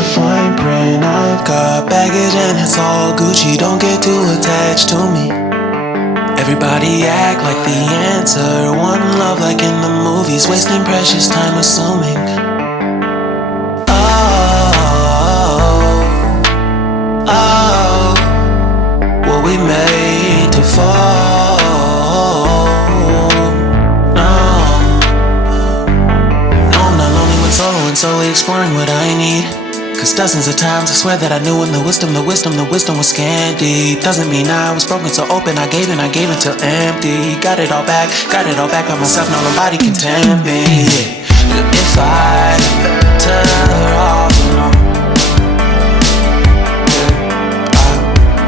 the fine print. I've got baggage and it's all Gucci. Don't get too attached to me. Everybody act like the answer. One love like in the movies, wasting precious time assuming. Were we made to fall? No, I'm not lonely when solo and solely exploring what I need. Cause dozens of times I swear that I knew when the wisdom was scanty. Doesn't mean I was broken, so open I gave until empty. Got it all back by myself, now nobody can tempt me. If I better off alone, I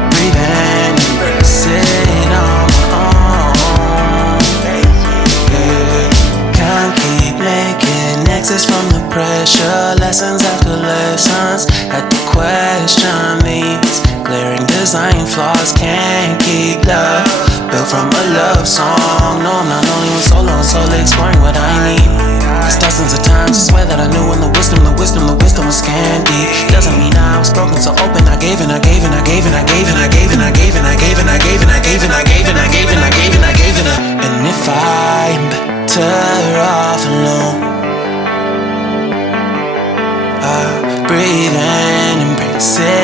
breathe and embrace it on my own. Can't keep making exits from the pressure. Lessons after lessons, had to question these glaring design flaws. Can't keep love built from a love song. No, I'm not only when solo and solely exploring what I need. Cause dozens of times I swear that I knew when the wisdom was scanty. Doesn't mean I was broken, so open I gave. And if I'm better off alone, I breathe and embrace it.